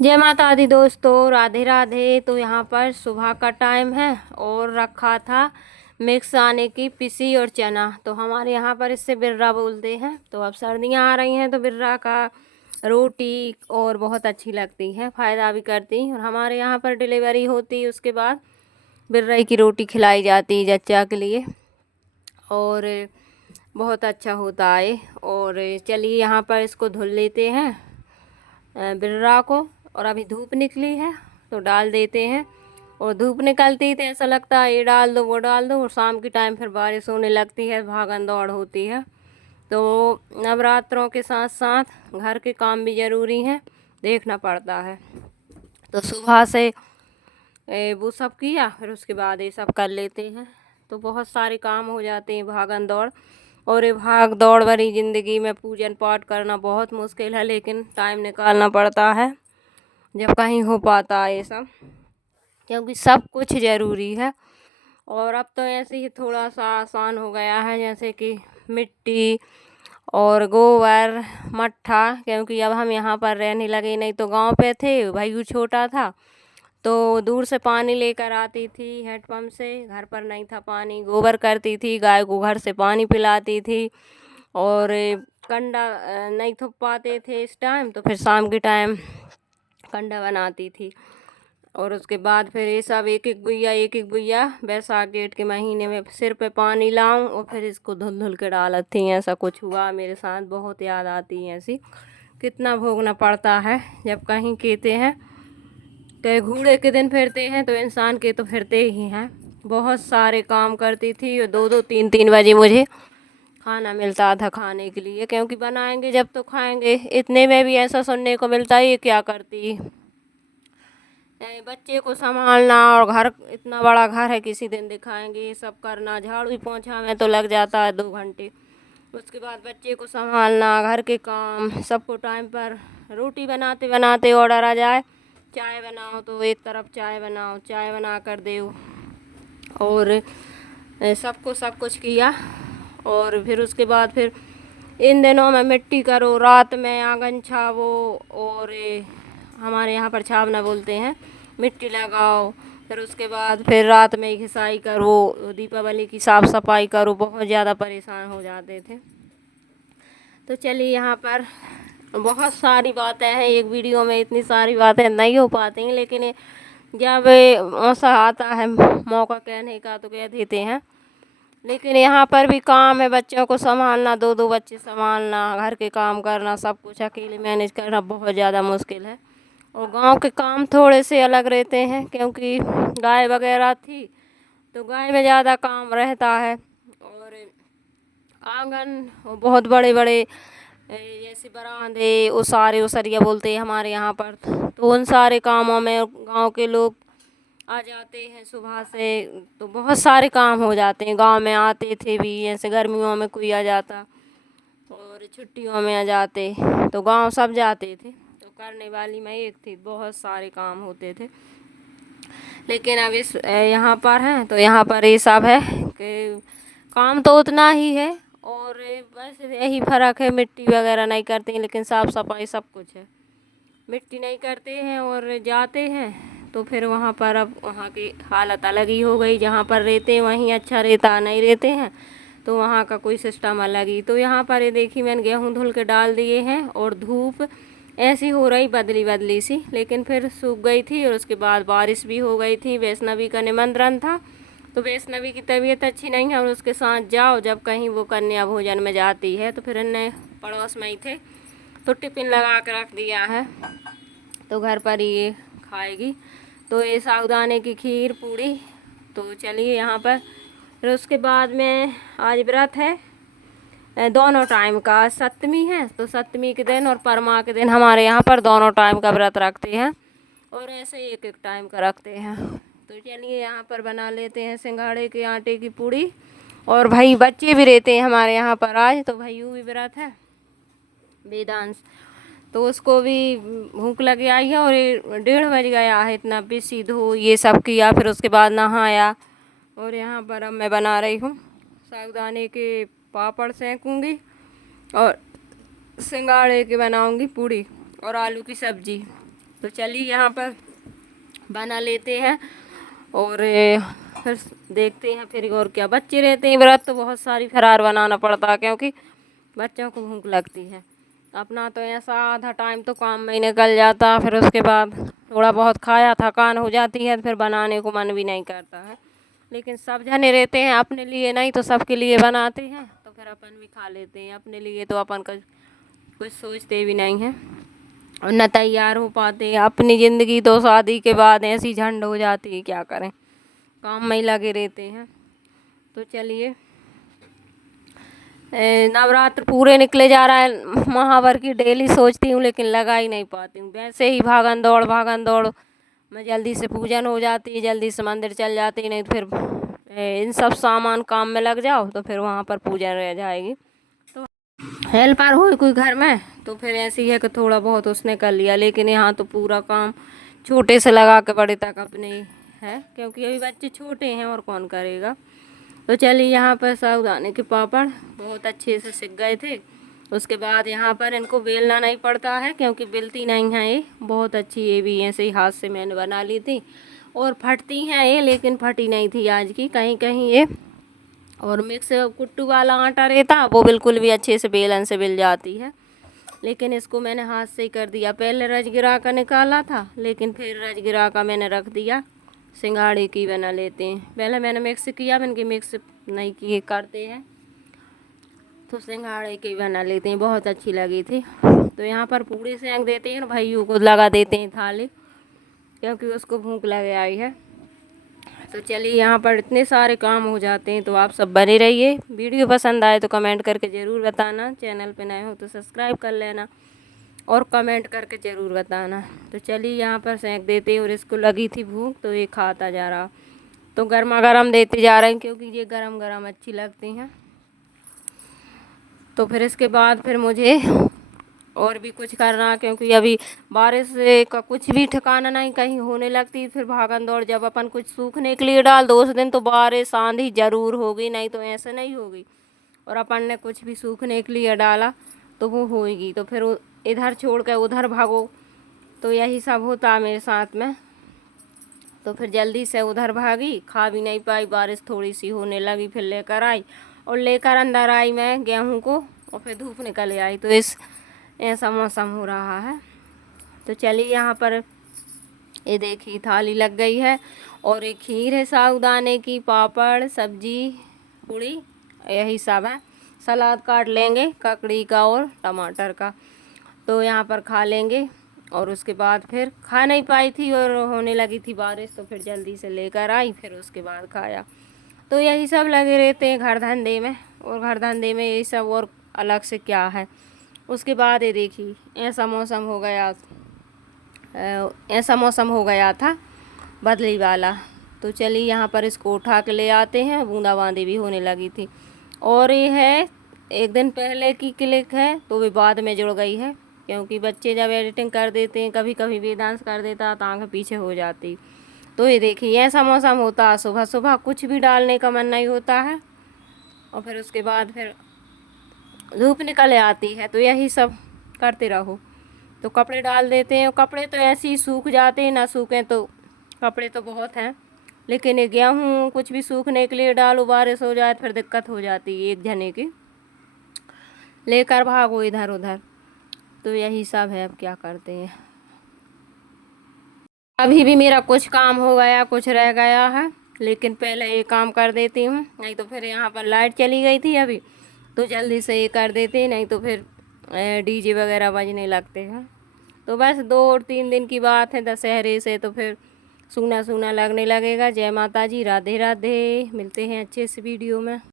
जय माता दी दोस्तों, राधे राधे। तो यहाँ पर सुबह का टाइम है और रखा था मिक्स आने की पिसी और चना। तो हमारे यहाँ पर इससे बिर्रा बोलते हैं। तो अब सर्दियाँ आ रही हैं तो बिर्रा का रोटी और बहुत अच्छी लगती है, फ़ायदा भी करती। और हमारे यहाँ पर डिलीवरी होती उसके बाद बिर्रा की रोटी खिलाई जाती है जच्चा के लिए, और बहुत अच्छा होता है। और चलिए यहाँ पर इसको धुल लेते हैं बिर्रा को। और अभी धूप निकली है तो डाल देते हैं। और धूप निकलती तो ऐसा लगता है ये डाल दो वो डाल दो, और शाम के टाइम फिर बारिश होने लगती है, भागन दौड़ होती है। तो नवरात्रों के साथ साथ घर के काम भी ज़रूरी हैं, देखना पड़ता है। तो सुबह से वो सब किया, फिर उसके बाद ये सब कर लेते हैं। तो बहुत सारे काम हो जाते हैं, भागन दौड़। और ये भाग दौड़ भरी ज़िंदगी में पूजन पाठ करना बहुत मुश्किल है, लेकिन टाइम निकालना पड़ता है जब कहीं हो पाता है ये सब, क्योंकि सब कुछ ज़रूरी है। और अब तो ऐसे ही थोड़ा सा आसान हो गया है, जैसे कि मिट्टी और गोबर मट्ठा, क्योंकि अब हम यहाँ पर रहने लगे। नहीं तो गांव पे थे, भाई छोटा था तो दूर से पानी लेकर आती थी हैंडपम्प से। घर पर नहीं था पानी, गोबर करती थी, गाय को घर से पानी पिलाती थी। और कंडा नहीं थुप पाते थे इस टाइम, तो फिर शाम के टाइम कंडा बनाती थी। और उसके बाद फिर ये सब एक एक बुइया बैसाख जेठ के महीने में सिर पे पानी लाऊं और फिर इसको धुल धुल के डालत थी। ऐसा कुछ हुआ मेरे साथ, बहुत याद आती है ऐसी। कितना भोगना पड़ता है जब कहीं कहते हैं कि घोड़े के दिन फिरते हैं तो इंसान के तो फिरते ही हैं। बहुत सारे काम करती थी और 2-2 3-3 बजे मुझे खाना मिलता था खाने के लिए, क्योंकि बनाएंगे जब तो खाएंगे। इतने में भी ऐसा सुनने को मिलता है ये क्या करती, बच्चे को संभालना, और घर इतना बड़ा घर है, किसी दिन दिखाएंगे ये सब करना। झाड़ू पोंछा में तो लग जाता है 2 घंटे। उसके बाद बच्चे को संभालना, घर के काम, सबको टाइम पर रोटी बनाते बनाते ऑर्डर आ जाए, चाय बनाओ तो एक तरफ चाय बनाओ, चाय बना कर दो। और सबको सब कुछ किया। और फिर उसके बाद फिर इन दिनों में मिट्टी करो, रात में आंगन छावो, और हमारे यहाँ पर छावना बोलते हैं, मिट्टी लगाओ। फिर उसके बाद फिर रात में घिसाई करो, दीपावली की साफ़ सफाई करो। बहुत ज़्यादा परेशान हो जाते थे। तो चलिए यहाँ पर बहुत सारी बातें हैं, एक वीडियो में इतनी सारी बातें नहीं हो पाती हैं, लेकिन जब ऐसा आता है मौका कहने का तो कह देते हैं। लेकिन यहाँ पर भी काम है, बच्चों को संभालना, 2-2 बच्चे संभालना, घर के काम करना, सब कुछ अकेले मैनेज करना बहुत ज़्यादा मुश्किल है। और गांव के काम थोड़े से अलग रहते हैं, क्योंकि गाय वगैरह थी तो गाय में ज़्यादा काम रहता है। और आंगन बहुत बड़े बड़े जैसे बरामदे, उसारे उसरिया बोलते हैं हमारे यहाँ पर। तो उन सारे कामों में गांव के लोग आ जाते हैं सुबह से, तो बहुत सारे काम हो जाते हैं। गांव में आते थे भी, ऐसे गर्मियों में कोई आ जाता और छुट्टियों में आ जाते, तो गांव सब जाते थे। तो करने वाली मैं एक थी, बहुत सारे काम होते थे। लेकिन अब इस यहाँ पर हैं तो यहाँ पर ये सब है कि काम तो उतना ही है, और बस यही फ़र्क है, मिट्टी वगैरह नहीं करते हैं, लेकिन साफ़ सफाई सब कुछ है। मिट्टी नहीं करते हैं और जाते हैं तो फिर वहाँ पर अब वहाँ की हालत अलग ही हो गई। जहाँ पर रहते हैं वहीं अच्छा रहता, नहीं रहते हैं तो वहाँ का कोई सिस्टम अलग ही। तो यहाँ पर ये देखिए मैंने गेहूँ धुल के डाल दिए हैं, और धूप ऐसी हो रही बदली बदली सी, लेकिन फिर सूख गई थी। और उसके बाद बारिश भी हो गई थी, वैष्णवी का निमंत्रण था, तो वैष्णवी की तबीयत अच्छी नहीं है, और उसके साथ जाओ जब कहीं वो कन्या भोजन में जाती है। तो फिर इन्हें पड़ोस में ही थे तो टिफ़िन लगा के रख दिया है, तो घर पर ही ये खाएगी। तो ये साबूदाने की खीर पूड़ी। तो चलिए यहाँ पर फिर उसके बाद में आज व्रत है दोनों टाइम का। सप्तमी है तो सप्तमी के दिन और परमा के दिन हमारे यहाँ पर दोनों टाइम का व्रत रखते हैं, और ऐसे एक एक टाइम का रखते हैं। तो चलिए यहाँ पर बना लेते हैं सिंघाड़े के आटे की पूड़ी। और भाई बच्चे भी रहते हैं हमारे यहाँ पर आज, तो भाइयों भी व्रत है, वेदांश, तो उसको भी भूख लग आई है। और ये 1:30 बज गया है, इतना बिसी धो ये सब किया, फिर उसके बाद नहाया। और यहाँ पर अब मैं बना रही हूँ साबूदाने के पापड़ सेकूँगी, और सिंघाड़े के बनाऊँगी पूड़ी, और आलू की सब्जी। तो चलिए यहाँ पर बना लेते हैं और फिर देखते हैं फिर और क्या। बच्चे रहते हैं व्रत तो बहुत सारी फरार बनाना पड़ता है क्योंकि बच्चों को भूख लगती है। अपना तो ऐसा आधा टाइम तो काम में ही निकल जाता, फिर उसके बाद थोड़ा बहुत खाया थकान हो जाती है, फिर बनाने को मन भी नहीं करता है। लेकिन सब जने रहते हैं, अपने लिए नहीं तो सबके लिए बनाते हैं, तो फिर अपन भी खा लेते हैं। अपने लिए तो अपन कुछ सोचते भी नहीं हैं और न तैयार हो पाते। अपनी ज़िंदगी तो शादी के बाद ऐसी झंड हो जाती है, क्या करें, काम में ही लगे रहते हैं। तो चलिए नवरात्र पूरे निकले जा रहा है, महावर की डेली सोचती हूँ लेकिन लगा ही नहीं पाती हूँ। वैसे ही भागन दौड़ में जल्दी से पूजन हो जाती है, जल्दी से मंदिर चल जाती है, नहीं तो फिर इन सब सामान काम में लग जाओ तो फिर वहाँ पर पूजन रह जाएगी। तो हेल्पर हो कोई घर में तो फिर ऐसी है कि थोड़ा बहुत उसने कर लिया, लेकिन यहाँ तो पूरा काम छोटे से लगा के बड़े तक अपने है, क्योंकि अभी बच्चे छोटे हैं और कौन करेगा। तो चलिए यहाँ पर साबूदाने के पापड़ बहुत अच्छे से सिक गए थे। उसके बाद यहाँ पर इनको बेलना नहीं पड़ता है क्योंकि बेलती नहीं है ये, बहुत अच्छी ये भी ऐसे ही हाथ से मैंने बना ली थी और फटती हैं ये, लेकिन फटी नहीं थी आज की कहीं कहीं ये। और मिक्स कुट्टू वाला आटा रहता वो बिल्कुल भी अच्छे से बेलन से बेल जाती है, लेकिन इसको मैंने हाथ से ही कर दिया। पहले रज गिरा का निकाला था लेकिन फिर रज गिरा का मैंने रख दिया। सिंघाड़े की बना लेते हैं, पहले मैंने मिक्स किया, मैंने मिक्स नहीं किए करते हैं तो सिंघाड़े की बना लेते हैं, बहुत अच्छी लगी थी। तो यहाँ पर पूड़ी सेंक देते हैं, भाइयों को लगा देते हैं थाली क्योंकि उसको भूख लग आई है। तो चलिए यहाँ पर इतने सारे काम हो जाते हैं, तो आप सब बने रहिए। वीडियो पसंद आए तो कमेंट करके ज़रूर बताना, चैनल पे नए हो तो सब्सक्राइब कर लेना और कमेंट करके ज़रूर बताना। तो चलिए यहाँ पर सेंक देते हैं और इसको लगी थी भूख तो ये खाता जा रहा, तो गर्मा गर्म देते जा रहे हैं क्योंकि ये गरम गरम अच्छी लगती हैं। तो फिर इसके बाद फिर मुझे और भी कुछ करना, क्योंकि अभी बारिश का कुछ भी ठिकाना नहीं, कहीं होने लगती फिर भागन दौड़। जब अपन कुछ सूखने के लिए डाल दो उस दिन तो बारिश आंधी ज़रूर होगी, नहीं तो ऐसे नहीं होगी। और अपन ने कुछ भी सूखने के लिए डाला तो वो होएगी, तो फिर इधर छोड़ कर उधर भागो, तो यही सब होता है मेरे साथ में। तो फिर जल्दी से उधर भागी, खा भी नहीं पाई, बारिश थोड़ी सी होने लगी, फिर लेकर आई और लेकर अंदर आई मैं गेहूँ को और फिर धूप निकल आई, तो ऐसा मौसम हो रहा है। तो चलिए यहाँ पर ये देखिए थाली लग गई है और एक खीर है साबूदाने की, पापड़, सब्जी, पूड़ी, यही सब है। सलाद काट लेंगे ककड़ी का और टमाटर का, तो यहाँ पर खा लेंगे। और उसके बाद फिर खा नहीं पाई थी और होने लगी थी बारिश, तो फिर जल्दी से लेकर आई, फिर उसके बाद खाया। तो यही सब लगे रहते हैं घर धंधे में, और घर धंधे में यही सब और अलग से क्या है। उसके बाद ये देखिए ऐसा मौसम हो गया था बदली वाला। तो चलिए यहाँ पर इसको उठा के ले आते हैं, बूंदाबांदी भी होने लगी थी। और ये है एक दिन पहले की क्लिक है, तो वे बाद में जुड़ गई है क्योंकि बच्चे जब एडिटिंग कर देते हैं, कभी कभी वेदांश कर देता तो आँखें पीछे हो जाती। तो ये देखिए ऐसा मौसम होता है, सुबह सुबह कुछ भी डालने का मन नहीं होता है और फिर उसके बाद फिर धूप निकल आती है, तो यही सब करते रहो। तो कपड़े डाल देते हैं, कपड़े तो ऐसे ही सूख जाते हैं, ना सूखें तो कपड़े तो बहुत हैं, लेकिन ये गेहूँ कुछ भी सूखने के लिए डालो, बारिश हो जाए फिर दिक्कत हो जाती है, एक जने की लेकर भागो इधर उधर। तो यही सब है, अब क्या करते हैं। अभी भी मेरा कुछ काम हो गया, कुछ रह गया है, लेकिन पहले ये काम कर देती हूँ, नहीं तो फिर यहाँ पर लाइट चली गई थी अभी, तो जल्दी से ये कर देते, नहीं तो फिर डीजे वगैरह बजने लगते हैं। तो बस 2 और 3 दिन की बात है दशहरे से, तो फिर सूना सूना लगने लगेगा। जय माता जी, राधे राधे। मिलते हैं अच्छे से वीडियो में।